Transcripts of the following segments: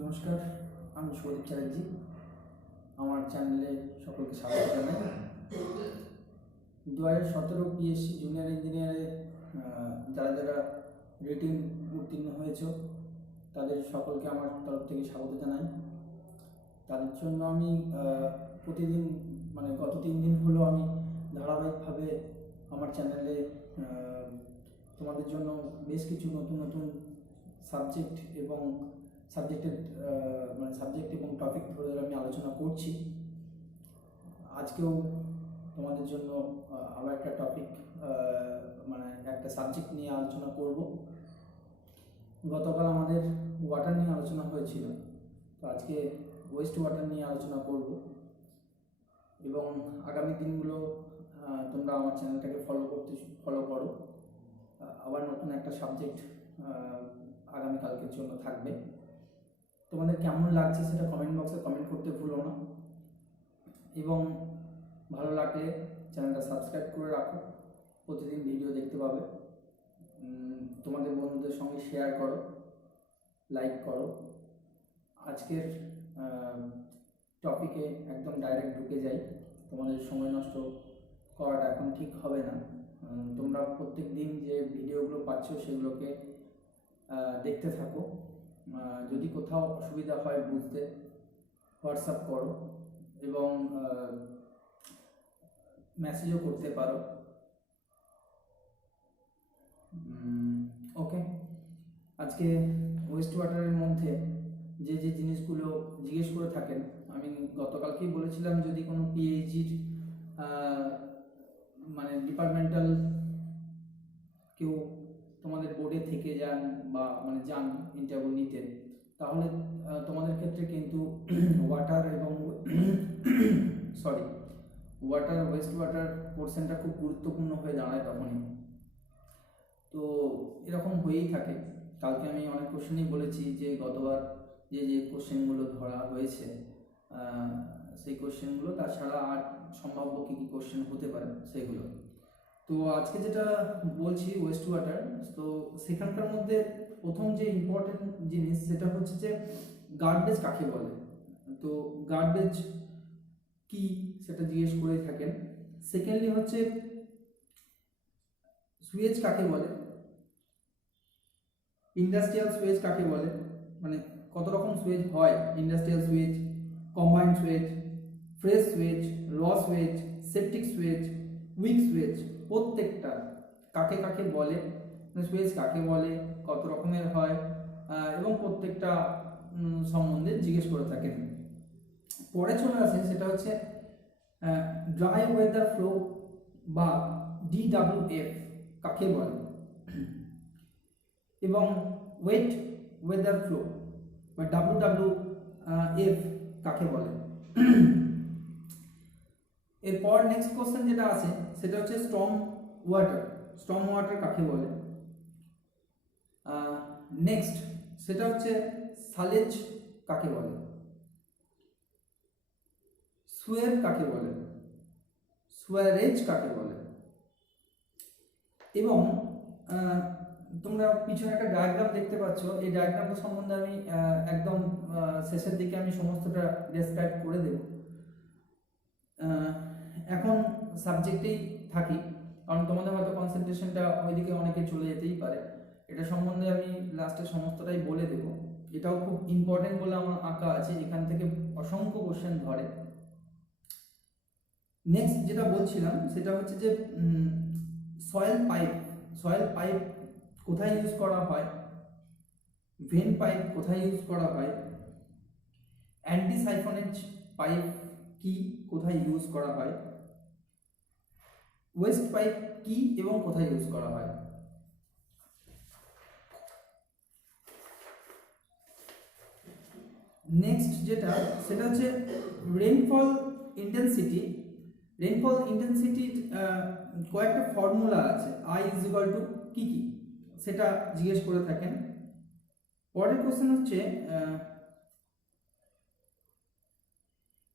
নমস্কার, আমি সৌদীপ চ্যাটার্জি। আমার চ্যানেলে সকলকে স্বাগত জানাই। 2017 পিএসসি জুনিয়র ইঞ্জিনিয়ারে যারা যারা রেটিং উত্তীর্ণ হয়েছ তাদের সকলকে আমার তরফ থেকে স্বাগত জানাই। তাদের জন্য আমি প্রতিদিন গত 3 দিন হলো আমি ধারাবাহিকভাবে আমার চ্যানেলে তোমাদের জন্য বেশ কিছু নতুন নতুন সাবজেক্ট এবং সাবজেক্ট এবং টপিক ধরে আমি আলোচনা করছি। আজকেও তোমাদের জন্য আবার একটা টপিক একটা সাবজেক্ট নিয়ে আলোচনা করব। গতকাল আমাদের ওয়াটার নিয়ে আলোচনা হয়েছিল, তো আজকে ওয়েস্ট ওয়াটার নিয়ে আলোচনা করব এবং আগামী দিনগুলো তোমরা আমার চ্যানেলটাকে ফলো করো। আবার নতুন একটা সাবজেক্ট আগামীকালকের জন্য থাকবে। তোমাদের কেমন লাগছে সেটা কমেন্ট বক্সে কমেন্ট করতে ভুলো না, এবং ভালো লাগলে চ্যানেলটা সাবস্ক্রাইব করে রাখো। প্রতিদিন ভিডিও দেখতে পাবে। তোমাদের বন্ধুদের সঙ্গে শেয়ার করো, লাইক করো। আজকের টপিকে একদম ডাইরেক্ট ঢুকে যাই। তোমাদের সময় নষ্ট করাটা এখন ঠিক হবে না। তোমরা প্রত্যেক দিন যে ভিডিওগুলো পাচ্ছ সেগুলোকে দেখতে থাকো। যদি কোথাও অসুবিধা হয় বুঝতে হোয়াটসঅ্যাপ করো এবং মেসেজও করতে পারো। ওকে, আজকে ওয়েস্ট ওয়াটারের মধ্যে যে যে জিনিসগুলো জিজ্ঞেস করে থাকেন, আমি গতকালকেই বলেছিলাম যদি কোনো পিএইচডির ডিপার্টমেন্টাল কেউ তোমাদের বোর্ডে থেকে যান বা যান ইন্টারভিউ নিতে, তাহলে তোমাদের ক্ষেত্রে কিন্তু ওয়াটার এবং ওয়েস্ট ওয়াটার পোর্শনটা খুব গুরুত্বপূর্ণ হয়ে দাঁড়ায় তখনই। তো এরকম হয়েই থাকে। কালকে আমি অনেক কোশ্চেনই বলেছি যে গতবার যে যে কোশ্চেনগুলো ধরা হয়েছে সেই কোশ্চেনগুলো, তাছাড়া আর সম্ভাব্য কী কী কোশ্চেন হতে পারে সেগুলো। তো আজকে যেটা বলছি ওয়েস্ট ওয়াটার, তো সেখানকার মধ্যে প্রথম যে ইম্পর্টেন্ট জিনিস সেটা হচ্ছে যে গার্বেজ কাকে বলে। তো গার্বেজ কি সেটা জিজ্ঞেস করে থাকেন। সেকেন্ডলি হচ্ছে সুয়েজ কাকে বলে, ইন্ডাস্ট্রিয়াল সুয়েজ কাকে বলে, কত রকম সুয়েজ হয়, industrial sewage, combined sewage, fresh sewage, raw sewage, septic sewage, weak sewage, প্রত্যেকটা কাকে কাকে বলে, সুয়েজ কাকে বলে, কত রকমের হয়, এবং প্রত্যেকটা সম্বন্ধে জিজ্ঞেস করে থাকেন। পরে চলে আসে সেটা হচ্ছে ড্রাই ওয়েদার ফ্লো বা DWF কাকে বলে, এবং ওয়েট ওয়েদার ফ্লো বা WWF কাকে বলে। এরপর নেক্সট কোশ্চেন যেটা আছে সেটা হচ্ছে স্টর্ম ওয়াটার কাকে বলে। নেক্সট সেটা হচ্ছে সালেজ কাকে বলে, সুয়ের কাকে বলে, সুয়ারেজ কাকে বলে। এবং তোমরা পিছনে একটা ডায়াগ্রাম দেখতে পাচ্ছ, এই ডায়াগ্রামটা সম্বন্ধে আমি একদম শেষের দিকে আমি সমস্তটা ডেসক্রাইব করে দেব। এখন সাবজেক্টেই থাকি, কারণ তোমাদের হয়তো কনসেন্ট্রেশনটা ওইদিকে অনেকে চলে যেতেই পারে। এটা সম্বন্ধে আমি লাস্টে সমস্তটাই বলে দেব। এটাও খুব ইম্পর্টেন্ট বলে আমার আঁকা আছে, এখান থেকে অসংখ্য কোশ্চেন ধরে। নেক্সট যেটা বলছিলাম সেটা হচ্ছে যে সয়েল পাইপ কোথায় ইউজ করা হয়, ভেন পাইপ কোথায় ইউজ করা হয়, অ্যান্টি সাইফনেজ পাইপ কি কোথায় ইউজ করা হয়, ওয়েস্ট পাইপ কি এবং কোথায় ইউজ করা হয়। নেক্সট যেটা সেটা হচ্ছে রেইনফল ইন্টেন্সিটির কয়েকটা ফর্মুলা আছে, I = কি কি সেটা জিজ্ঞেস করে থাকেন। পরের কোশ্চেন হচ্ছে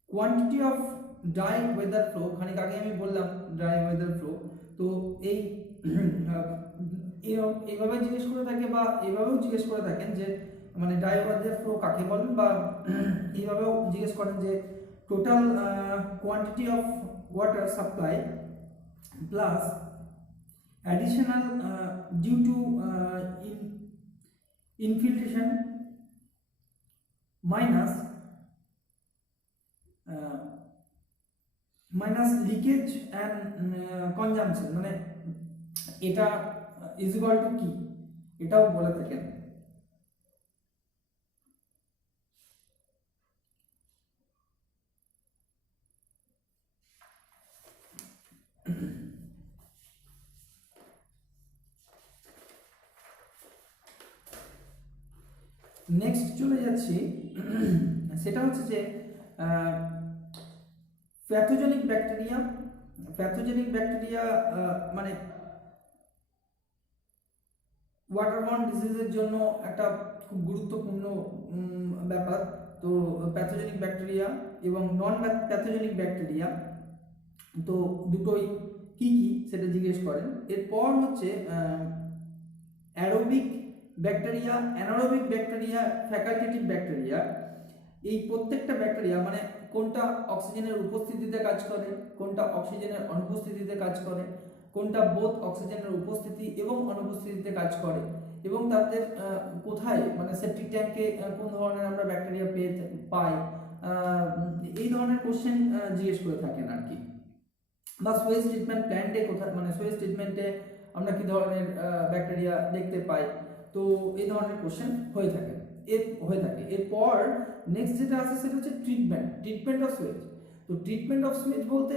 quantity of dry weather flow, খানিক আগে আমি বললাম ড্রাই ওয়েদার ফ্লো। তো এইভাবে জিজ্ঞেস করে থাকে বা এভাবেও জিজ্ঞেস করে থাকেন যে মানে ডায়োভার্জেন্ট ফ্লো কাকে বলেন, বা এইভাবেও জিজ্ঞেস করেন যে total quantity of water supply plus additional due to infiltration minus leakage and consumption, মানে এটা ইজ ইকুয়াল টু কি, এটাও বলে থাকেন। নেক্সট চলে যাচ্ছি, সেটা হচ্ছে যে প্যাথোজেনিক ব্যাকটেরিয়া। প্যাথোজেনিক ব্যাকটেরিয়া মানে ওয়াটারবর্ন ডিজিজের জন্য একটা খুব গুরুত্বপূর্ণ ব্যাপার। তো প্যাথোজেনিক ব্যাকটেরিয়া এবং নন প্যাথোজেনিক ব্যাকটেরিয়া, তো দুটোই কি কি সেটা জিজ্ঞেস করেন। এরপর হচ্ছে aerobic bacteria, anaerobic bacteria, facultative bacteria. এই প্রত্যেকটা ব্যাকটেরিয়া মানে কোনটা অক্সিজেনের উপস্থিতিতে কাজ করে, কোনটা অক্সিজেনের অনুপস্থিতিতে কাজ করে, কোনটা বোধ অক্সিজেনের উপস্থিতি এবং অনুপস্থিতিতে কাজ করে, এবং তাদের কোথায় মানে সেপ্টিক ট্যাঙ্কে কোন ধরনের আমরা ব্যাকটেরিয়া পাই, এই ধরনের কোশ্চেন জিজ্ঞেস করে থাকেন আর কি। বা সুয়েজ ট্রিটমেন্ট প্ল্যান্টে কোথায়, মানে সুয়েজ ট্রিটমেন্টে আমরা কি ধরনের ব্যাকটেরিয়া দেখতে পাই, তো এই ধরনের কোশ্চেন হয়ে থাকে। এরপর নেক্সট যেটা আছে সেটা হচ্ছে ট্রিটমেন্ট অফ সুয়েজ। তো ট্রিটমেন্ট অফ সুয়েজ বলতে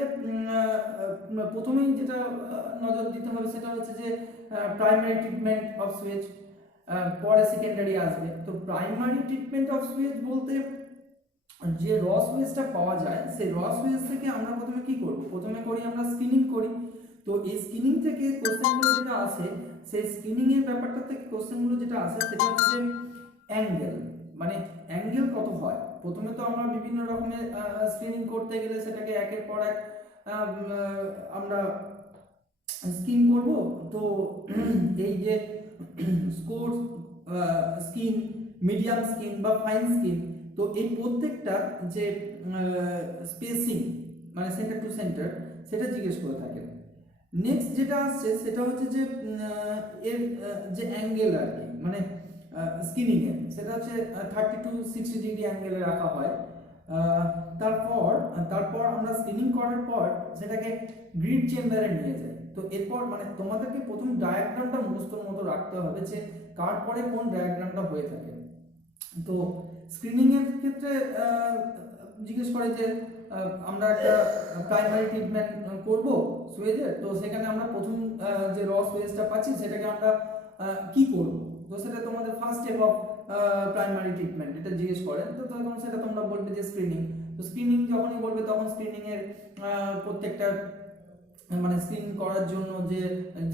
প্রথমেই যেটা নজর দিতে হবে সেটা হচ্ছে যে প্রাইমারি ট্রিটমেন্ট অফ সুয়েজ, পরে সেকেন্ডারি আসবে। তো প্রাইমারি ট্রিটমেন্ট অফ সুয়েজ বলতে যে র সুয়েজটা পাওয়া যায়, সেই র সুয়েজ থেকে আমরা প্রথমে কি করব, প্রথমে করি আমরা স্ক্রিনিং করি। তো এই স্ক্রিনিং থেকে কোশ্চেনগুলো যেটা আসে, সেই স্ক্রিনিং এর ব্যাপারটা থেকে কোশ্চেনগুলো যেটা আসে সেটা হচ্ছে যে অ্যাঙ্গেল, মানে অ্যাঙ্গেল কত হয়। প্রথমে তো আমরা বিভিন্ন রকমের স্ক্রিনিং করতে গেলে সেটাকে একের পর এক আমরা স্ক্রিন করব। তো এই যে স্কোর স্ক্রিন, মিডিয়াম স্ক্রিন বা ফাইন স্ক্রিন, তো এই প্রত্যেকটা যে স্পেসিং মানে সেন্টার টু সেন্টার সেটা জিজ্ঞেস করে থাকেন। নেক্সট যেটা আসছে সেটা হচ্ছে যে এর যে অ্যাঙ্গেল আর কি, মানে স্ক্রিনিং এর সেটা হচ্ছে 30 to 60 ডিগ্রি অ্যাঙ্গেলে রাখা হয়। তারপর আমরা স্ক্রিনিং করার পর সেটাকে গ্রিড চেম্বারে নিয়ে যাই। তো এরপর মানে তোমাদেরকে প্রথম ডায়াগ্রামটা মুখস্থর মতো রাখতে হবে যে কার পরে কোন ডায়াগ্রামটা হয়ে থাকে। তো স্ক্রিনিং এর ক্ষেত্রে জিজ্ঞেস করে যে আমরা একটা প্রাইমারি ট্রিটমেন্ট করব সুয়েজের, তো সেখানে আমরা প্রথম যে র সুয়েজটা পাচ্ছি সেটাকে আমরা কি করব, তো সেটা তোমাদের first step of primary treatment এটা জিজ্ঞেস করেন। তো তখন সেটা তোমরা বলবে যে স্ক্রিনিং। তো স্ক্রিনিং যখনই বলবে তখন স্ক্রিনিং এর প্রত্যেকটা মানে স্ক্রিন করার জন্য যে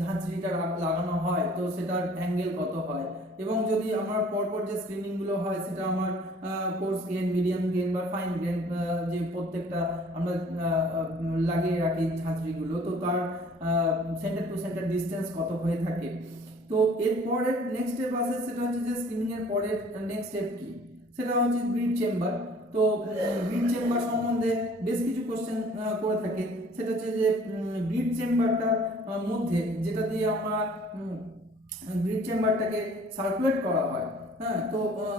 ঝাঁঝরিটা লাগানো হয় তো সেটার অ্যাঙ্গেল কত হয়, এবং যদি আমার পরপর যে স্ক্রিনিংগুলো হয় সেটা আমার কোর্স গেন, মিডিয়াম গেন বা ফাইন গেন যে প্রত্যেকটা আমরা লাগিয়ে রাখি ঝাঁঝরিগুলো, তো তার সেন্টার টু সেন্টার ডিস্টেন্স কত হয়ে থাকে। তো এর পরের নেক্সট স্টেপ আছে সেটা হচ্ছে যে স্ক্রিনিং এর পরের নেক্সট স্টেপ কি, সেটা হচ্ছে গ্রিড চেম্বার। তো গ্রিড চেম্বার সম্বন্ধে বেশ কিছু কোশ্চেন করে থাকে। সেটা হচ্ছে যে গ্রিড চেম্বারটার মধ্যে যেটা দিয়ে আমরা গ্রিড চেম্বারটাকে সার্কুলেট করা হয়, হ্যাঁ, তো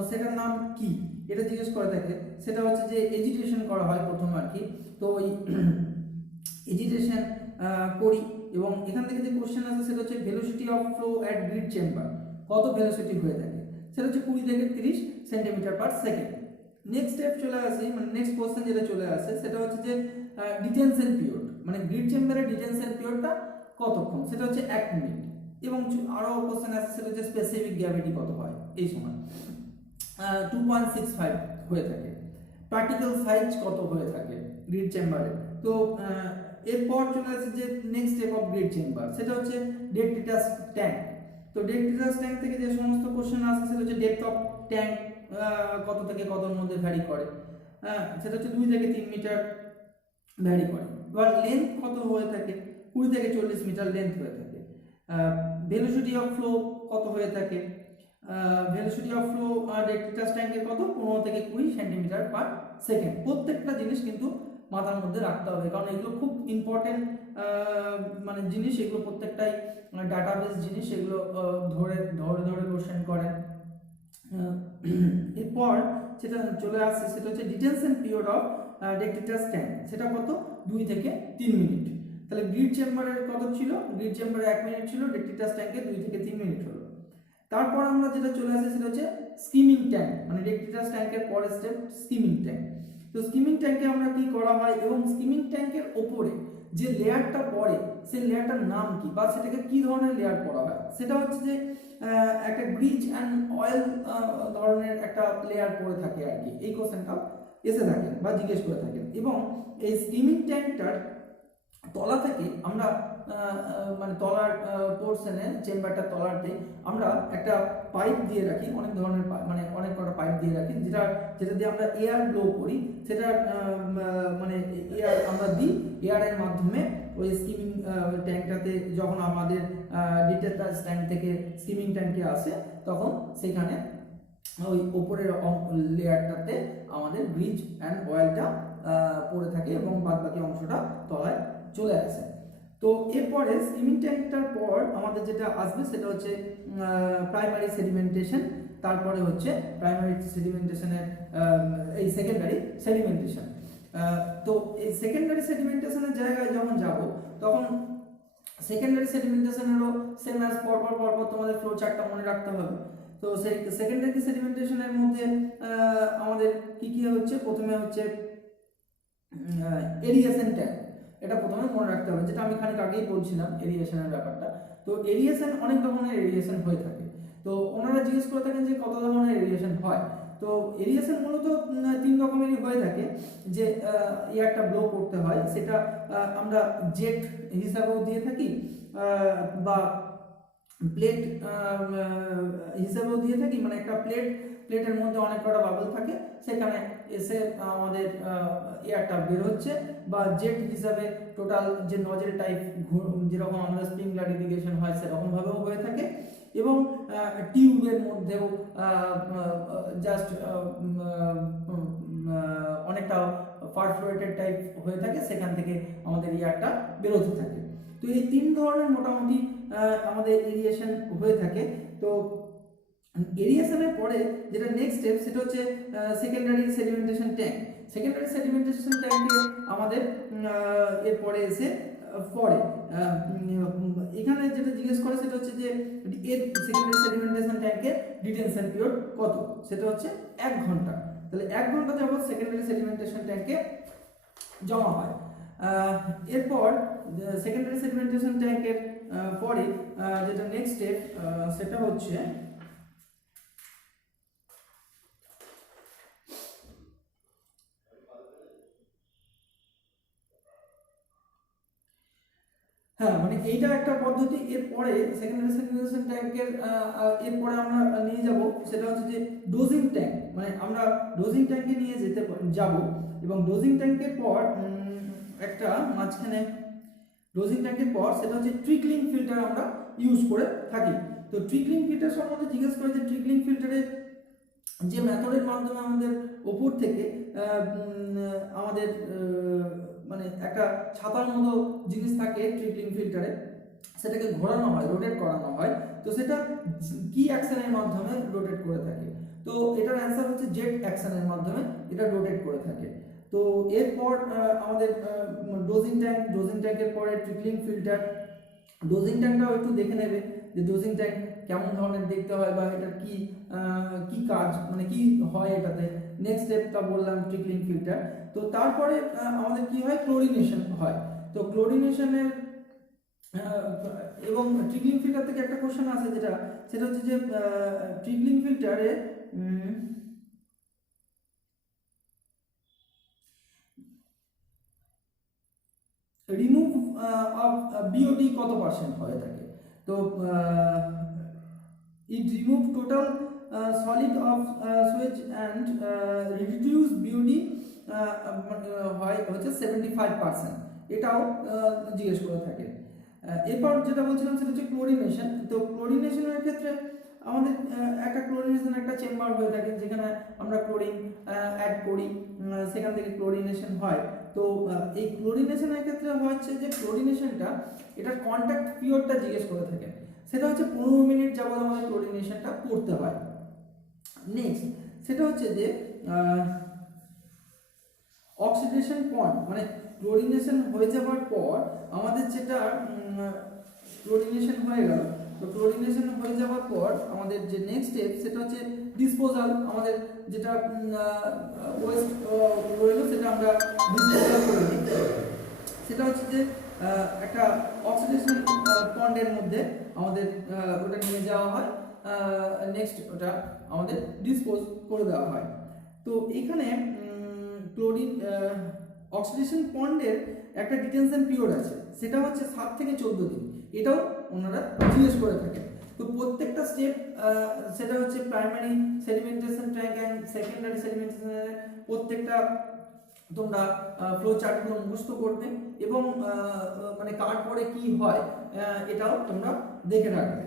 সেটার নাম কি এটা জিজ্ঞেস করে থাকে। সেটা হচ্ছে যে এজিটেশন করা হয় প্রথম আর কি। তো ওই এজিটেশন করি, এবং এখান থেকে যে কোশ্চেন আছে সেটা হচ্ছে velocity of flow at grid chamber, কত ভেলোসিটি হয়ে থাকে, সেটা হচ্ছে 20 থেকে 30 centimetre per second. Next step চলে আসে, মানে নেক্সট কোশ্চেন যেটা চলে আসে সেটা হচ্ছে যে ডিটেনশন পিরিয়ড, মানে গ্রিড চেম্বারের ডিটেনশন পিরিয়ডটা কতক্ষণ, সেটা হচ্ছে 1 মিনিট। এবং আরও কোশ্চেন আসে সেটা হচ্ছে স্পেসিফিক গ্র্যাভিটি কত হয় এই সময়, 2.65 হয়ে থাকে। পার্টিকেল সাইজ কত হয়ে থাকে গ্রিড চেম্বারে। তো এরপর চলে আসে যে next step of grid chamber, সেটা হচ্ছে ডেট্রিটাস ট্যাঙ্ক। তো ডেট্রিটাস ট্যাঙ্ক থেকে যে সমস্ত কোশ্চেন আসে সেটা হচ্ছে ডেপথ অফ ট্যাঙ্ক কত থেকে কতর মধ্যে ভ্যারি করে, সেটা হচ্ছে 2 থেকে 3 মিটার ভ্যারি করে। এবার লেন্থ কত হয়ে থাকে, 20 থেকে 40 মিটার লেন্থ হয়ে থাকে। ভেলোসিটি অফ ফ্লো কত হয়ে থাকে, ভেলোসিটি অফ ফ্লো ডেক্টিটাস ট্যাঙ্কের কত 15 থেকে 20 সেন্টিমিটার পার সেকেন্ড। প্রত্যেকটা জিনিস কিন্তু মাথার মধ্যে রাখতে হবে, কারণ এগুলো খুব ইম্পর্টেন্ট মানে জিনিস, এগুলো প্রত্যেকটাই ডাটাবেস জিনিস, এগুলো ধরে ধরে ধরে কোশ্চেন করেন। এরপর যেটা চলে আসছে সেটা হচ্ছে ডিটেনশন পিরিয়ড অফ ডেক্টিটাস ট্যাঙ্ক, সেটা কত 2 থেকে 3 মিনিট। তাহলে গ্রিড চেম্বারের কত ছিল, গ্রিড চেম্বারে 1 মিনিট ছিল, ডেক্টিটাস ট্যাঙ্কে 2 থেকে 3 মিনিট হলো। তারপর আমরা যেটা চলে আসে সেটা হচ্ছে স্কিমিং ট্যাঙ্ক, মানে ডেক্টিটাস ট্যাঙ্কের পরের স্টেপ স্কিমিং ট্যাঙ্ক। তো স্কিমিং ট্যাঙ্কে আমরা কি করা হয়, এবং স্কিমিং ট্যাঙ্কের ওপরে যে লেয়ারটা পড়ে সেই লেয়ারটার নাম কি, বা সেটাকে কি ধরনের লেয়ার করা হয়, সেটা হচ্ছে যে একটা গ্রিজ অ্যান্ড অয়েল ধরনের একটা লেয়ার পড়ে থাকে আর কি। এই কোশ্চেনটা এসে থাকে বা জিজ্ঞেস করে থাকেন। এবং এই স্কিমিং ট্যাঙ্কটার তলা থেকে আমরা মানে তলার পোর্শনে চেম্বারটার তলাতে আমরা একটা পাইপ দিয়ে রাখি, অনেক ধরনের মানে অনেক কটা পাইপ দিয়ে রাখি, যেটা দিয়ে আমরা এয়ার ব্লো করি, সেটা মানে এয়ার আমরা দিই, এয়ারের মাধ্যমে ওই স্কিমিং ট্যাঙ্কটাতে যখন আমাদের ডিটেক্টাস ট্যাঙ্ক থেকে স্কিমিং ট্যাঙ্কে আসে তখন সেখানে ওই উপরের লেয়ারটাতে আমাদের গ্রিজ অ্যান্ড অয়েলটা পড়ে থাকে এবং বাদবাকি অংশটা তলায় চলে আসে। তো এরপরে স্কিমিং ট্যাঙ্কটার পর আমাদের যেটা আসবে সেটা হচ্ছে প্রাইমারি সেডিমেন্টেশন, তারপরে হচ্ছে প্রাইমারি সেডিমেন্টেশনের এই সেকেন্ডারি সেডিমেন্টেশন। তো এই সেকেন্ডারি সেডিমেন্টেশনের জায়গায় যখন যাব তখন সেকেন্ডারি সেডিমেন্টেশনেরও সেম অ্যাজ পরপর তোমাদের ফ্লো চার্টটা মনে রাখতে হবে। তো সেই সেকেন্ডারি সেডিমেন্টেশনের মধ্যে আমাদের কি কি হচ্ছে, প্রথমে হচ্ছে এরিয়েশন ট্যাঙ্ক, এটা প্রথমে মনে রাখতে হবে, যেটা আমি খানিক আগেই বলছিলাম এরিয়েশনের ব্যাপারটা। তো এরিয়েশন অনেক ধরনের এরিয়েশন হয়ে থাকে, তো ওনারা জিজ্ঞেস করে থাকেন যে কত ধরনের এরিয়েশন হয়। তো এরিয়েশন মূলত 3 রকমেরই হয়ে থাকে। যে এয়ারটা ব্লো করতে হয় সেটা আমরা জেট হিসাবেও দিয়ে থাকি, বা প্লেট হিসাবেও দিয়ে থাকি, মানে একটা প্লেটের মধ্যে অনেক কটা বাবল থাকে, সেখানে এসে আমাদের এয়ারটা বের হচ্ছে, বা জেট হিসাবে টোটাল যে নজেল টাইপ যেরকম আমাদের স্প্রিংলার ইরিগেশন হয় সেরকম ভাবেও হয়ে থাকে, এবং টিউবের মধ্যেও জাস্ট অনেকটা পারফোরেটেড টাইপ হয়ে থাকে, সেখান থেকে আমাদের এয়ারটা বেরোতে থাকে। তো এই 3 ধরনের মোটামুটি আমাদের এরিয়েশন হয়ে থাকে। তো এরিয়েশনের পরে যেটা নেক্সট স্টেপ সেটা হচ্ছে secondary sedimentation tank. Secondary sedimentation ট্যাঙ্কে আমাদের এরপরে এসে পরে এখানে যেটা জিজ্ঞেস করে সেটা হচ্ছে যে এর সেকেন্ডারি সেডিমেন্টেশন ট্যাঙ্কের ডিটেনশন পিরিয়ড কত, সেটা হচ্ছে 1 ঘন্টা। তাহলে 1 ঘন্টা যাবত সেকেন্ডারি সেডিমেন্টেশন ট্যাঙ্কে জমা হয়। এরপর সেকেন্ডারি সেডিমেন্টেশন ট্যাঙ্কের পরে যেটা নেক্সট স্টেপ সেটা হচ্ছে হ্যাঁ, মানে এইটা একটা পদ্ধতি। এরপরে সেকেন্ডারি সেডিমেন্টেশন ট্যাঙ্কের এরপরে আমরা নিয়ে যাব সেটা হচ্ছে যে ডোজিং ট্যাঙ্ক, মানে আমরা ডোজিং ট্যাঙ্কে নিয়ে যাব, এবং ডোজিং ট্যাঙ্কের পর একটা মাঝখানে ডোজিং ট্যাঙ্কের পর সেটা হচ্ছে ট্রিকলিং ফিল্টার আমরা ইউজ করে থাকি। তো ট্রিকলিং ফিল্টার সম্বন্ধে জিজ্ঞেস করে যে ট্রিকলিং ফিল্টারের যে মেথডের মাধ্যমে আমাদের ওপর থেকে আমাদের মানে একটা ছাতার মতো জিনিস থাকে ট্রিকলিং ফিল্টারে, সেটাকে ঘোরানো হয়, রোটেট করানো হয়। তো সেটা কি অ্যাকশনের মাধ্যমে রোটেট করে থাকে, তো এটার অ্যান্সার হচ্ছে জেট অ্যাকশনের মাধ্যমে এটা রোটেট করে থাকে। তো এরপর আমাদের ডোজিং ট্যাঙ্কের পরে ট্রিকলিং ফিল্টার। ডোজিং ট্যাঙ্কটাও একটু দেখে নেবে যে ডোজিং ট্যাঙ্ক কেমন ধরনের দেখতে হয়, বা এটা কি কি কাজ, মানে কি হয় এটাতে। নেক্সট স্টেপটা বললাম ট্রিকলিং ফিল্টার। তো তারপরে আমাদের কি হয়, ক্লোরিনেশন হয়। তো ক্লোরিনেশনের এবং ট্রিকলিং ফিল্টার থেকে একটা কোশ্চেন আছে সেটা হচ্ছে যে ট্রিকলিং ফিল্টারে রিমুভ অফ বিওডি কত পার্সেন্ট হয়ে থাকে। তো it remove total solid of sewage and reduce BOD হয় হচ্ছে 75%, এটাও জিজ্ঞেস করে থাকে। এরপর যেটা বলছিলাম সেটা হচ্ছে ক্লোরিনেশন। তো ক্লোরিনেশনের ক্ষেত্রে আমাদের একটা ক্লোরিনেশন একটা চেম্বার হয়ে থাকে, যেখানে আমরা ক্লোরিন অ্যাড করি, সেখান থেকে ক্লোরিনেশন হয়। তো এই ক্লোরিনেশনের ক্ষেত্রে হচ্ছে যে ক্লোরিনেশনটা এটার কন্ট্যাক্ট পিরিয়ডটা জিজ্ঞেস করে থাকে, সেটা হচ্ছে 15 মিনিট যাবত আমাদের ক্লোরিনেশনটা করতে হয়। নেক্সট সেটা হচ্ছে যে অক্সিডেশন পয়েন্ট, মানে ক্লোরিনেশন হয়ে যাওয়ার পর আমাদের যেটা ক্লোরিনেশন হয়ে গেল, তো ক্লোরিনেশন হয়ে যাওয়ার পর আমাদের যে নেক্সট স্টেপ সেটা হচ্ছে ডিসপোজাল। আমাদের যেটা ওয়েস্ট রইলো সেটা আমরা ডিসপোজাল করে দিই। সেটা হচ্ছে যে একটা অক্সিডেশন পন্ডের মধ্যে আমাদের ওটা নিয়ে যাওয়া হয়, নেক্সট ওটা আমাদের ডিসপোজ করে দেওয়া হয়। তো এখানে ক্লোরিন অক্সিডেশন পন্ডের একটা ডিটেনশন পিরিয়ড আছে, সেটা হচ্ছে 7 থেকে 14 দিন, এটাও ওনারা জিজ্ঞেস করে থাকেন। তো প্রত্যেকটা স্টেপ সেটা হচ্ছে primary sedimentation tank and secondary সেডিমেন্টেশনের প্রত্যেকটা তোমরা ফ্লো চার্টগুলো মুখস্থ করবে, এবং মানে কার পরে কি হয় এটাও তোমরা দেখে রাখবে।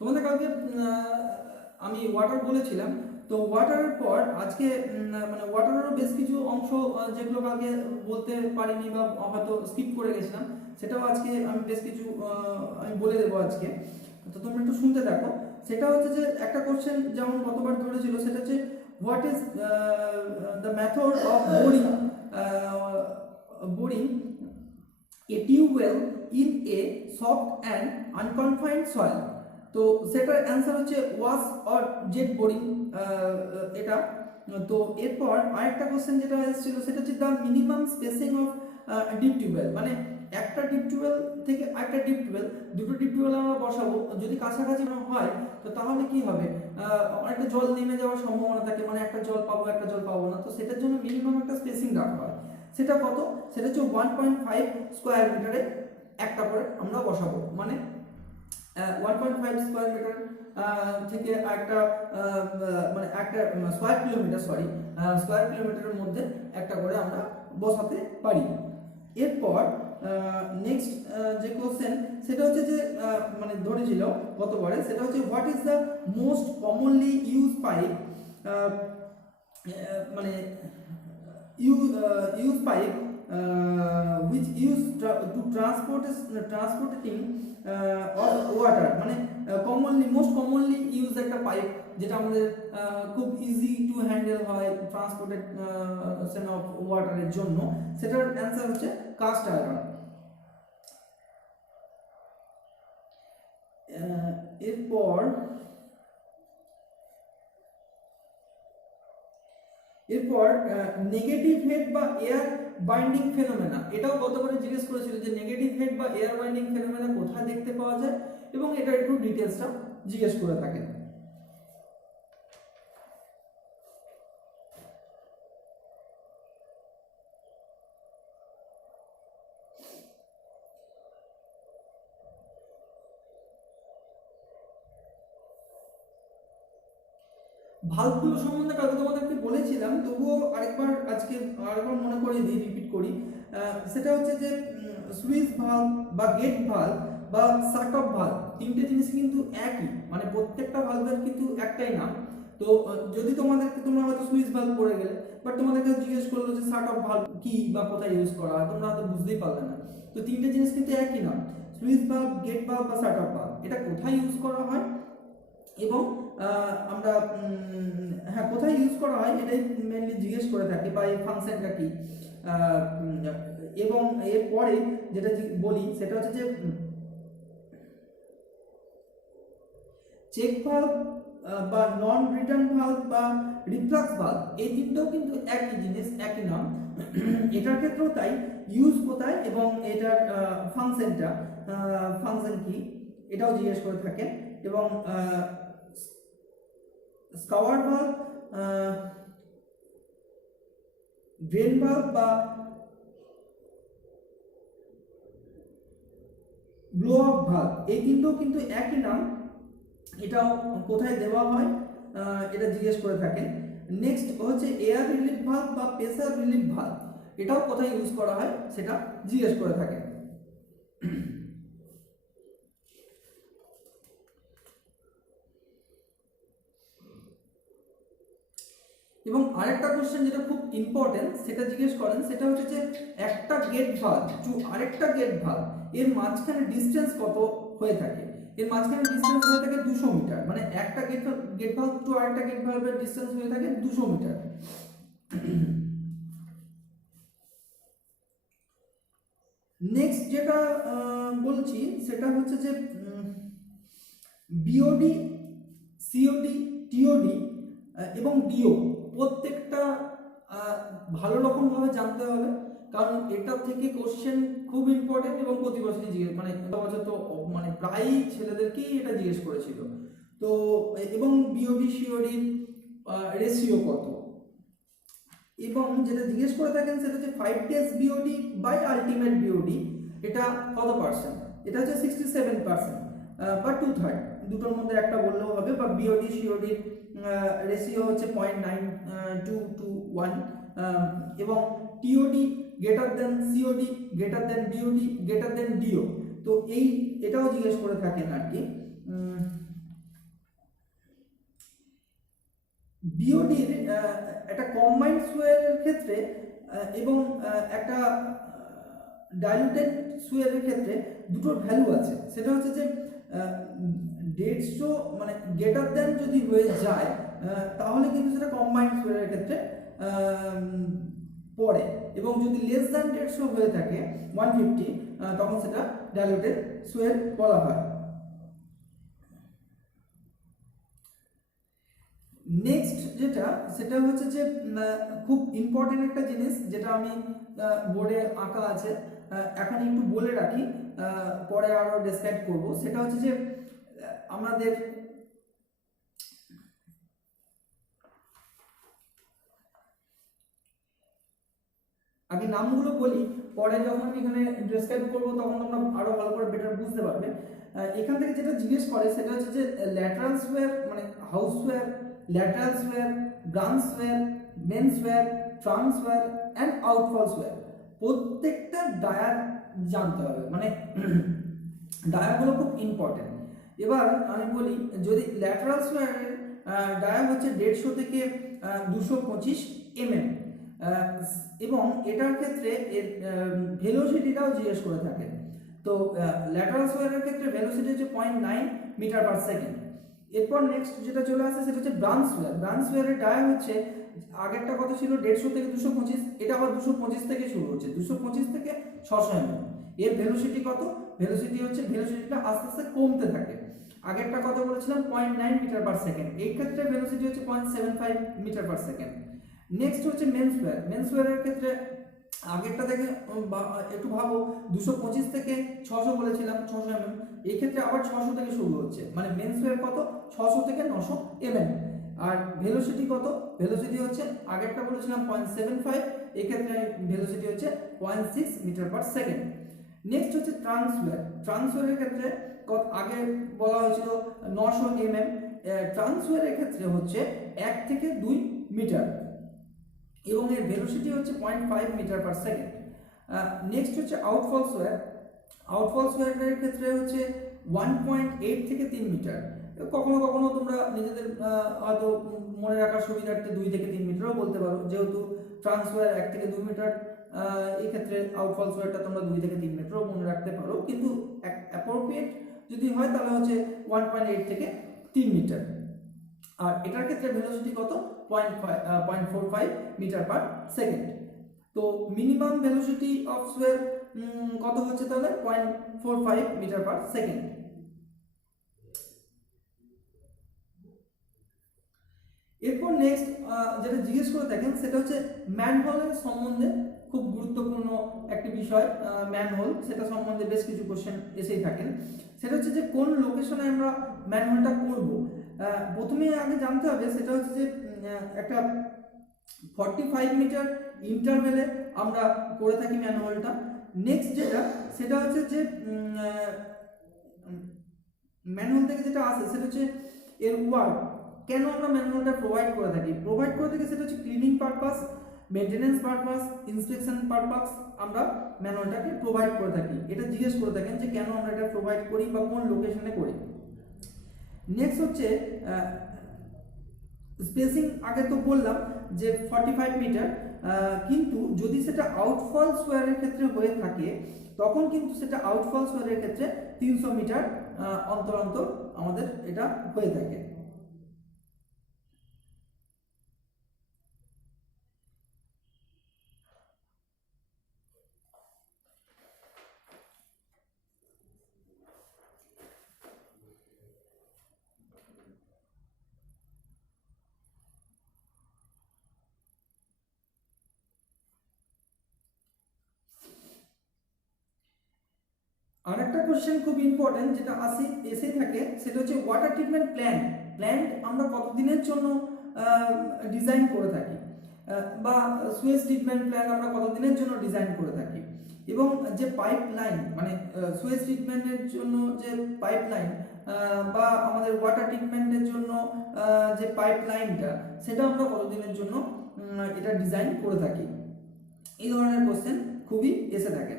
তোমাদের কালকে আমি ওয়াটার বলেছিলাম, তো ওয়াটারের পর আজকে মানে ওয়াটারেরও বেশ কিছু অংশ যেগুলো কালকে বলতে পারিনি বা হয়তো স্কিপ করে গেছিলাম, সেটাও আজকে আমি বেশ কিছু আমি বলে দেবো আজকে। তো তোমরা একটু শুনতে দেখো। সেটা হচ্ছে যে একটা কোশ্চেন যেমন গতবার ধরেছিল, সেটা হচ্ছে what is the method of boring a tubewell in a soft and unconfined soil. তো সেটার অ্যান্সার হচ্ছে ওয়াশ অর জেট বোরিং এটা। তো এরপর আরেকটা কোশ্চেন যেটা এসেছিল সেটা হচ্ছে the minimum spacing of deep tubewell, মানে একটা ডিপ টিউবওয়েল থেকে আরেকটা ডিপ টিউবওয়েল, দুটো ডিপ টিউবওয়েল আমরা বসাবো, যদি কাছাকাছি হয় তো তাহলে কি হবে, অনেকটা জল নেমে যাওয়ার সম্ভাবনা থাকে, মানে একটা জল পাবো একটা জল পাবো না, তো সেটার জন্য মিনিমাম একটা স্পেসিং রাখা হয়। সেটা কত, সেটা হচ্ছে 1.5 স্কোয়ার মিটারে একটা করে আমরা বসাবো, মানে 1.5 স্কোয়ার মিটার থেকে একটা মানে একটা স্কোয়ার কিলোমিটার, স্কোয়ার কিলোমিটারের মধ্যে একটা করে আমরা বসাতে পারি। এরপর নেক্সট যে কোশ্চেন সেটা হচ্ছে যে মানে ধরেছিল গতবারে, সেটা হচ্ছে what is the most commonly use pipe, মানে use pipe which used to transporting of water, মানে কমনলি মোস্ট কমনলি ইউজ একটা পাইপ যেটা আমাদের খুব ইজি টু হ্যান্ডেল হয় ট্রান্সপোর্টেশন অফ ওয়াটারের জন্য, সেটার অ্যান্সার হচ্ছে কাস্ট আয়রন। এরপর নেগেটিভ হেড বা এয়ার বাইন্ডিং ফেনোমেনা, এটাও গতবারে জিজ্ঞেস করেছিল যে নেগেটিভ হেড বা এয়ার বাইন্ডিং ফেনোমেনা কোথায় দেখতে পাওয়া যায়, এবং এটা একটু ডিটেলসটা জিজ্ঞেস করে থাকেন। ভালভগুলো সম্বন্ধে কালকে তোমাদেরকে বলেছিলাম, তবুও আরেকবার মনে করিয়ে দিই, রিপিট করি। সেটা হচ্ছে যে সুইচ ভালভ বা গেট ভালভ বা শাট অফ ভালভ, তিনটে জিনিস কিন্তু একই, মানে প্রত্যেকটা ভালভের কিন্তু একটাই নাম। তো যদি তোমরা হয়তো সুইচ ভালভ পড়ে গেলে, বাট তোমাদেরকে জিজ্ঞেস করলো যে শাট অফ ভালভ কি বা কোথায় ইউজ করা হয়, তোমরা হয়তো বুঝতেই পারলে না। তো তিনটে জিনিস কিন্তু একই নাম, সুইচ ভালভ, গেট ভালভ বা শাট অফ ভালভ, এটা কোথায় ইউজ করা হয় এবং আমরা হ্যাঁ কোথায় ইউজ করা হয় এটাই মেনলি জিজ্ঞেস করে থাকি, বা এই ফাংশনটা কি। এবং এরপরে যেটা বলি সেটা হচ্ছে যে চেক ভালভ বা নন রিটার্ন ভালভ বা রিফ্লাক্স ভালভ, এই তিনটাও কিন্তু একই জিনিস, একই নাম। এটার ক্ষেত্রেও তাই, ইউজ কোথায় এবং এটার ফাংশন কি এটাও জিজ্ঞেস করে থাকেন। এবং স্কাওয়ার ভালভ, ড্রেন ভালভ বা ব্লো অফ ভালভ, এই তিনটেও কিন্তু একই নাম, এটাও কোথায় দেওয়া হয় এটা জিজ্ঞেস করে থাকেন। নেক্সট হচ্ছে এয়ার রিলিফ ভালভ বা প্রেসার রিলিফ ভালভ, এটাও কোথায় ইউজ করা হয় সেটা জিজ্ঞেস করে থাকেন। এবং আরেকটা কোশ্চেন যেটা খুব ইম্পর্টেন্ট সেটা জিজ্ঞেস করেন, সেটা হচ্ছে যে একটা গেট ভালভ টু আরেকটা গেট ভালভ এর মাঝখানে ডিস্টেন্স কত হয়ে থাকে। এর মাঝখানে ডিস্টেন্স হয়ে থাকে 200 মিটার, মানে একটা গেট ভালভ টু আরেকটা গেট ভালভের ডিস্টেন্স হয়ে থাকে 200 মিটার। নেক্সট যেটা বলছি সেটা হচ্ছে যে বিওডি, সিওডি, টিওডি এবং ডিও প্রত্যেকটা ভালো রকমভাবে জানতে হবে, কারণ এটা থেকে কোশ্চেন খুব ইম্পর্টেন্ট এবং প্রতি বছরই জিজ্ঞেস, মানে গত বছর তো মানে প্রায় ছেলেদেরকেই এটা জিজ্ঞেস করেছিল। তো এবং বিওডি সিওডি রেশিও কত, এবং যেটা জিজ্ঞেস করে থাকেন সেটা হচ্ছে 5 days BOD by ultimate BOD, এটা কত পার্সেন্ট, এটা হচ্ছে 67% বা 2/3, দুটোর মধ্যে একটা বললেও হবে। বা বিওডি সিওডির রেশিও হচ্ছে 0.92 to 1, এবং TOD greater than COD greater than BOD greater than DO. তো এটাও জিজ্ঞেস করে থাকেন আর কি। বিওডির একটা কম্বাইন্ড সুয়েলের ক্ষেত্রে এবং একটা ডাইলুটেড সুয়েলের ক্ষেত্রে দুটোর ভ্যালু আছে, সেটা হচ্ছে যে 150 মানে গ্রেটার দেন যদি হয়ে যায় তাহলে কিন্তু সেটা কম্বাইন্ড সুয়েলের ক্ষেত্রে পড়ে, এবং যদি লেস দ্যান 150 হয়ে থাকে 150 তখন সেটা ডাইলুটেড সুয়েল বলা হয়। নেক্সট যেটা সেটা হচ্ছে যে খুব ইম্পর্টেন্ট একটা জিনিস যেটা আমি বোর্ডে আঁকা আছে, এখন একটু বলে রাখি, পরে আরো ডেসক্রাইব করব। সেটা হচ্ছে যে আমাদের আগে নামগুলো বলি, পরে যখন এখানে ডেসক্রাইব করব তখন তোমরা আরো ভালো করে বেটার বুঝতে পারবে। এখান থেকে যেটা জিজ্ঞেস করে সেটা হচ্ছে যে ল্যাটারাল সোয়ার মানে হাউস সোয়ার, ল্যাটারাল সোয়ার, ব্রাঞ্চ সোয়ার, মেন সোয়ার, ট্রাঙ্ক সোয়ার অ্যান্ড আউটফল সোয়ার, প্রত্যেকটা ডায়ার জানতে হবে, মানে ডায়াগুলো খুব ইম্পর্টেন্ট। এবার আমি বলি, যদি ল্যাটারাল সোয়ারের ডায়া হচ্ছে 150 থেকে 225 mm, এবং এটার ক্ষেত্রে এর ভেলোসিটিটাও জিজ্ঞেস করে থাকে। তো ল্যাটারাল সোয়ারের ক্ষেত্রে ভেলোসিটি হচ্ছে 0.9 মিটার পার সেকেন্ড। এরপর নেক্সট যেটা চলে আসে সেটা হচ্ছে ব্রাঞ্চ সোয়ার। ব্রাঞ্চ সোয়ারের ডায়া হচ্ছে, আগেরটা কত ছিল 150 থেকে 225, এটা আবার 225 থেকে শুরু হচ্ছে, 225 থেকে 600 mm। এর ভেলোসিটি কত, ভেলোসিটি হচ্ছে ভেলোসিটিটা আস্তে আস্তে কমতে থাকে। আগেরটা কত বলেছিলাম 0.9 মিটার পার সেকেন্ড, এই ক্ষেত্রে ভেলোসিটি হচ্ছে 0.75 মিটার পার সেকেন্ড। নেক্সট হচ্ছে মেন সোয়ার। মেন সোয়ারের ক্ষেত্রে আগেরটা থেকে একটু ভাবো, 225 থেকে 600 বলেছিলাম 600 mm, এই ক্ষেত্রে আবার 600 থেকে শুরু হচ্ছে, মানে মেন সোয়ার কত 600 থেকে 900 mm। আর ভেলোসিটি কত, ভেলোসিটি হচ্ছে আগেরটা বলেছিলাম 0.75, এই ক্ষেত্রে ভেলোসিটি হচ্ছে 0.6 মিটার পার সেকেন্ড। নেক্সট হচ্ছে ট্রান্সফার। ট্রান্সফারের ক্ষেত্রে আগে বলা হয়েছিল 900 mm, ট্রান্সফারের ক্ষেত্রে হচ্ছে 1 থেকে 2 মিটার, এবং এর ভেলোসিটি হচ্ছে 0.5 মিটার পার সেকেন্ড। নেক্সট হচ্ছে আউটফল সোয়ার। আউটফল সোয়ারের ক্ষেত্রে হচ্ছে 1.8 থেকে 3 মিটার। কখনো কখনো তোমরা নিজেদের হয়তো মনে রাখার সুবিধার্থে 2 থেকে 3 মিটারও বলতে পারো, যেহেতু ট্রান্সফার 1 থেকে 2 মিটার, এই ক্ষেত্রে আউটফল সোয়ারটা তোমরা 2 থেকে 3 মিটারও মনে রাখতে পারো, কিন্তু অ্যাপ্রোপ্রিয়েট যদি হয় তাহলে হচ্ছে 1.8 থেকে 3 মিটার। আর এটার ক্ষেত্রে ভেলোসিটি কত 0.45 মিটার পার সেকেন্ড। তো মিনিমাম ভেলোসিটি অফ সোয়ার কত হচ্ছে তাহলে 0.45 মিটার পার সেকেন্ড। এরপর নেক্সট যেটা জিজ্ঞেস করে থাকেন সেটা হচ্ছে ম্যানহোলের সম্বন্ধে, খুব গুরুত্বপূর্ণ একটি বিষয় ম্যানহোল, সেটা সম্বন্ধে বেশ কিছু কোশ্চেন এসেই থাকেন। সেটা হচ্ছে যে কোন লোকেশনে আমরা ম্যানহোলটা করব। প্রথমে আগে জানতে হবে সেটা হচ্ছে যে একটা 45 মিটার ইন্টারভেলে আমরা করে থাকি ম্যানহোলটা। নেক্সট যেটা সেটা হচ্ছে যে ম্যানহোল থেকে যেটা আসে সেটা হচ্ছে এর ওয়ার্ক কেন আমরা ম্যানুয়ালটা প্রোভাইড করে থাকি সেটা হচ্ছে cleaning purpose, maintenance purpose, inspection purpose আমরা ম্যানুয়ালটাকে প্রোভাইড করে থাকি। এটা জিজ্ঞেস করে থাকেন যে কেন আমরা এটা প্রোভাইড করি বা কোন লোকেশনে করি। নেক্সট হচ্ছে স্পেসিং, আগে তো বললাম যে 45 মিটার, কিন্তু যদি সেটা আউটফল সোয়ারের ক্ষেত্রে হয়ে থাকে তখন কিন্তু সেটা আউটফল সোয়ারের ক্ষেত্রে 300 মিটার অন্তর অন্তর আমাদের এটা হয়ে থাকে। আর একটা কোশ্চেন খুব ইম্পর্টেন্ট যেটা এসে থাকে সেটা হচ্ছে ওয়াটার ট্রিটমেন্ট প্ল্যান্ট আমরা কতদিনের জন্য ডিজাইন করে থাকি, বা সুয়েজ ট্রিটমেন্ট প্ল্যান আমরা কতদিনের জন্য ডিজাইন করে থাকি, এবং যে পাইপ লাইন মানে সুয়েজ ট্রিটমেন্টের জন্য যে পাইপ লাইন বা আমাদের ওয়াটার ট্রিটমেন্টের জন্য যে পাইপ লাইনটা সেটা আমরা কতদিনের জন্য এটা ডিজাইন করে থাকি। এই ধরনের কোশ্চেন খুবই এসে থাকে।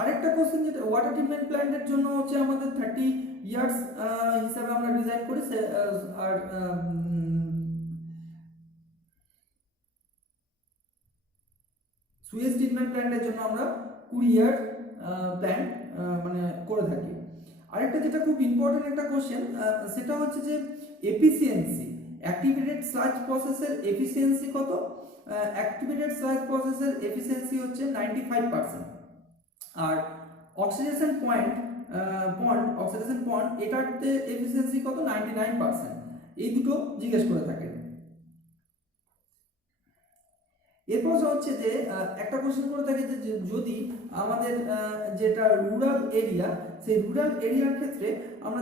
আরেকটা কোশ্চেন যেটা ওয়াটার ট্রিটমেন্ট প্ল্যান্টের জন্য হচ্ছে আমাদের 30 ইয়ার্স হিসাবে আমরা ডিজাইন করি, আর সুয়েজ ট্রিটমেন্ট প্ল্যান্টের জন্য আমরা 20 ইয়ার প্ল্যান মানে করে থাকি। আরেকটা যেটা খুব ইম্পর্টেন্ট একটা কোশ্চেন সেটা হচ্ছে যে এফিসিয়েন্সি, অ্যাক্টিভেটেড স্লাজ প্রসেসের এফিসিয়েন্সি কত? অ্যাক্টিভেটেড স্লাজ প্রসেসের এফিসিয়েন্সি হচ্ছে 95%। আর অক্সিডেশন পয়েন্ট এটাতে এফিসিয়েন্সি কত? 99%। এই দুটো জিজ্ঞেস করে থাকেন। এরপর হচ্ছে যে একটা কোশ্চেন করে থাকে যে যদি আমাদের যেটা রুরাল এরিয়া, সেই রুরাল এরিয়ার ক্ষেত্রে আমরা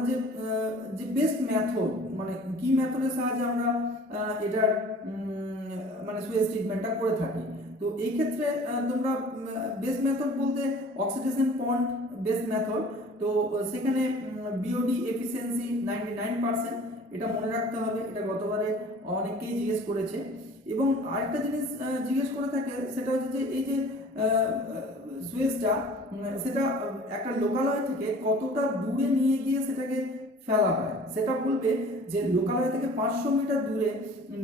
যে বেস্ট মেথড মানে কি মেথডের সাহায্যে আমরা এটার মানে সুয়েজ ট্রিটমেন্টটা করে থাকি। তো এই ক্ষেত্রে তোমরা বেস্ট মেথড বলতে অক্সিডেশন পন্ড বেস্ট মেথড, তো সেখানে বিওডি এফিসিয়েন্সি 99%, এটা মনে রাখতে হবে, এটা গতবারে অনেকেই জিজ্ঞেস করেছে। এবং আরেকটা জিনিস জিজ্ঞেস করে থাকে সেটা হচ্ছে যে এই যে সুয়েজটা সেটা একটা লোকালয় থেকে কতটা দূরে নিয়ে গিয়ে সেটাকে ফেলা হয়, সেটা বলবে যে লোকালয় থেকে 500 মিটার দূরে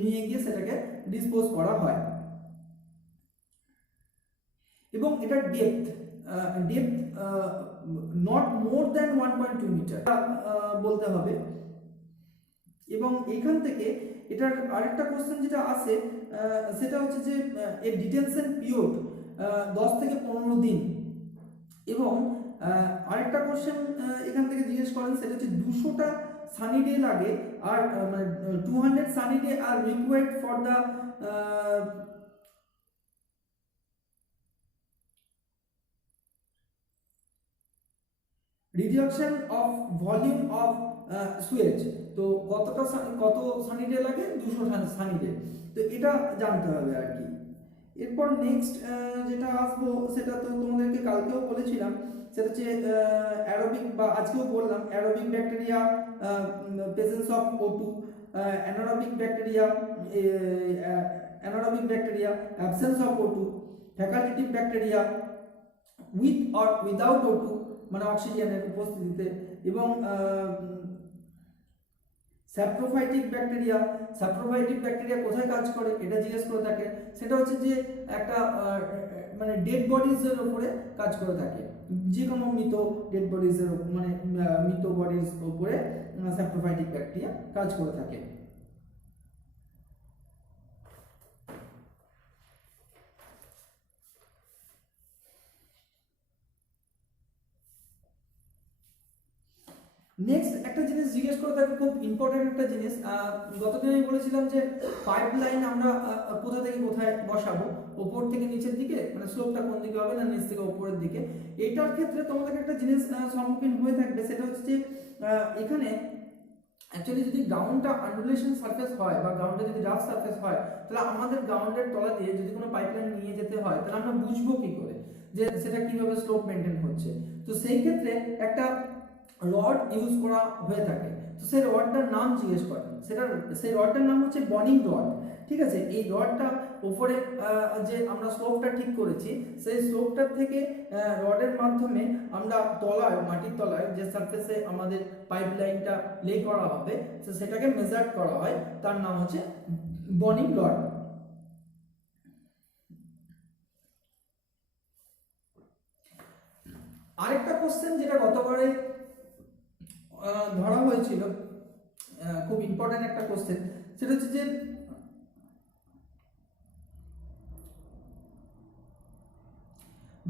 নিয়ে গিয়ে সেটাকে ডিসপোজ করা হয়। এবং এটার depth not more than 1.2 metre বলতে হবে। এবং এখান থেকে এটার আরেকটা কোশ্চেন যেটা আসে সেটা হচ্ছে যে এর ডিটেনশন পিরিয়ড 10 থেকে 15 দিন। এবং আরেকটা কোশ্চেন এখান থেকে জিজ্ঞেস করেন সেটা হচ্ছে 200টা সানি ডে লাগে, আর মানে 200 sunny day R required for the reduction of volume of Suez. তো কত সানি ডে লাগে? 200 সানি ডে। তো এটা জানতে হবে আর কি। এরপর নেক্সট যেটা আসবো সেটা তো তোমাদেরকে কালকেও বলেছিলাম, সেটা হচ্ছে অ্যারোবিক, বা আজকেও বললাম aerobic bacteria presence of O2, anaerobic bacteria absence of O2, facultative bacteria with or without O2 মানে অক্সিজেনের উপস্থিতিতে, এবং স্যাপ্রোফাইটিক ব্যাকটেরিয়া কোথায় কাজ করে এটা জিজ্ঞেস করে থাকে। সেটা হচ্ছে যে একটা মানে ডেড বডিজের উপরে কাজ করে থাকে, যে কোনো মৃত ডেড বডিজের মানে মৃত বডির উপরে স্যাপ্রোফাইটিক ব্যাকটেরিয়া কাজ করে থাকে। নেক্সট একটা জিনিস জিজ্ঞেস করে থাকে, খুব ইম্পর্টেন্ট একটা জিনিস, গতদিন আমি বলেছিলাম যে পাইপ লাইন আমরা কোথা থেকে কোথায় বসাবো, উপর থেকে নিচের দিকে, মানে স্লোপটা কোন দিকে হবে, না নিচ থেকে উপরের দিকে। এটার ক্ষেত্রে তোমাদেরকে একটা জিনিস সম্মুখীন হয়ে থাকবে, সেটা হচ্ছে যে এখানে অ্যাকচুয়ালি যদি গ্রাউন্ডটা আন্ডুলেশন সারফেস হয় বা গ্রাউন্ডে যদি রাফ সারফেস হয়, তাহলে আমাদের গ্রাউন্ডের তলা দিয়ে যদি কোনো পাইপলাইন নিয়ে যেতে হয় তাহলে আমরা বুঝবো কি করে যে সেটা কিভাবে স্লোপ মেনটেন হচ্ছে। তো সেই ক্ষেত্রে একটা রড ইউজ করা হয়ে থাকে। তো সেই রডটার নাম জিজ্ঞেস করেন, সেই রডটার নাম হচ্ছে বনিং রড। ঠিক আছে, এই রডটা উপরে যে আমরা স্লোপটা ঠিক করেছি, সেই স্লোপটার থেকে রডের মাধ্যমে আমরা তলায়, মাটির তলায় যে সারফেসে আমাদের পাইপ লাইনটা লে করা হবে, তো সেটাকে মেজার করা হয়, তার নাম হচ্ছে বনিং রড। আরেকটা কোশ্চেন যেটা গতবারে ধরা হয়েছিল, খুব ইম্পর্টেন্ট একটা কোশ্চেন, সেটা হচ্ছে যে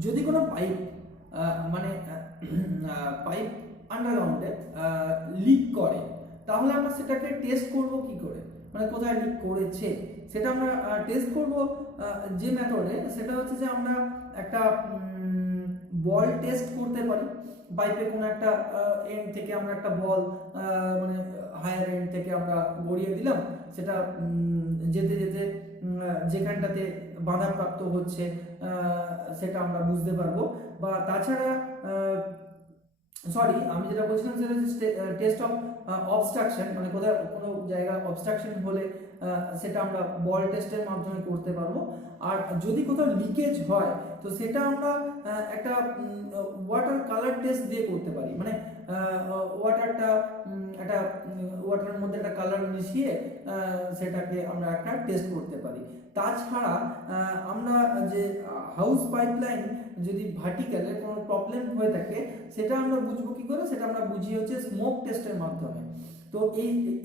যদি কোনো পাইপ মানে পাইপ আন্ডারগ্রাউন্ডে লিক করে, তাহলে আমরা সেটাকে টেস্ট করব কি করে, মানে কোথায় লিক করেছে সেটা আমরা টেস্ট করব যে মেথডে, সেটা হচ্ছে যে আমরা একটা বল টেস্ট করতে পারি। পাইপে কোনো একটা এন্ড থেকে আমরা একটা বল মানে হায়ার এন্ড থেকে আমরা গড়িয়ে দিলাম, সেটা যেতে যেতে যেখানটাতে বাধাপ্রাপ্ত হচ্ছে সেটা আমরা বুঝতে পারবো। বা তাছাড়া সরি, আমি যেটা বলছিলাম সেটা হচ্ছে টেস্ট অফ অবস্ট্রাকশন, মানে কোথাও কোনো জায়গায় অবস্ট্রাকশন হলে সেটা আমরা বল টেস্টের মাধ্যমে করতে পারবো। আর যদি কোথাও লিকেজ হয়, তো সেটা আমরা একটা ওয়াটার কালার টেস্ট দিয়ে করতে পারি, মানে ওয়াটারটা একটা ওয়াটারের মধ্যে একটা কালার মিশিয়ে সেটাকে আমরা একটা টেস্ট করতে পারি। তাছাড়া আমরা যে হাউস পাইপলাইন যদি ভার্টিক্যালে কোনো প্রবলেম হয়ে থাকে, সেটা আমরা বুঝবো কি করে, সেটা আমরা বুঝি হচ্ছে স্মোক টেস্টের মাধ্যমে। তো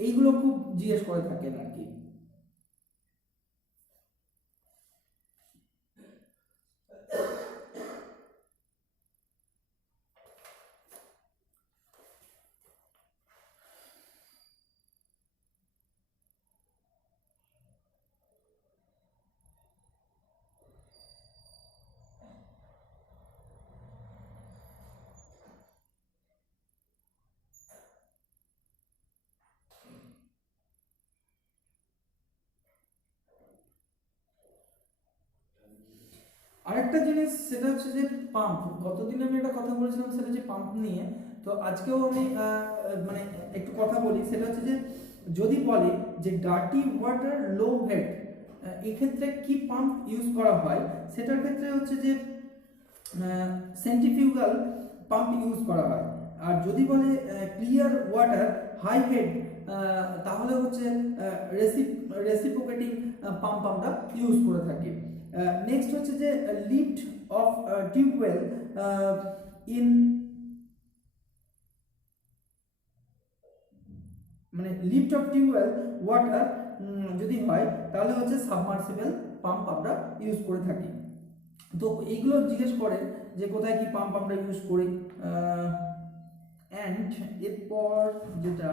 এইগুলো খুব জিজ্ঞেস করে থাকেন আর কি। আরেকটা জিনিস সেটা হচ্ছে যে পাম্প, গতদিন আমি একটা কথা বলেছিলাম সেটা হচ্ছে পাম্প নিয়ে, তো আজকেও আমি মানে একটু কথা বলি। সেটা হচ্ছে যে যদি বলে যে ডার্টি ওয়াটার লো হেড, এক্ষেত্রে কি পাম্প ইউজ করা হয়, সেটার ক্ষেত্রে হচ্ছে যে সেন্ট্রিফিউগাল পাম্প ইউজ করা হয়। আর যদি বলে ক্লিয়ার ওয়াটার হাই হেড, তাহলে হচ্ছে রেসিপ্রোকেটিং পাম্প আমরা ইউজ করে থাকি। নেক্সট হচ্ছে যে লিফট অফ টিউবওয়েল ইন, মানে লিফট অফ টিউবওয়েল ওয়াটার যদি হয়, তাহলে হচ্ছে সাবমার্সিবল পাম্প আমরা ইউজ করে থাকি। তো এইগুলো জিজ্ঞেস করে যে কোথায় কি পাম্প আমরা ইউজ করি। অ্যান্ড এরপর যেটা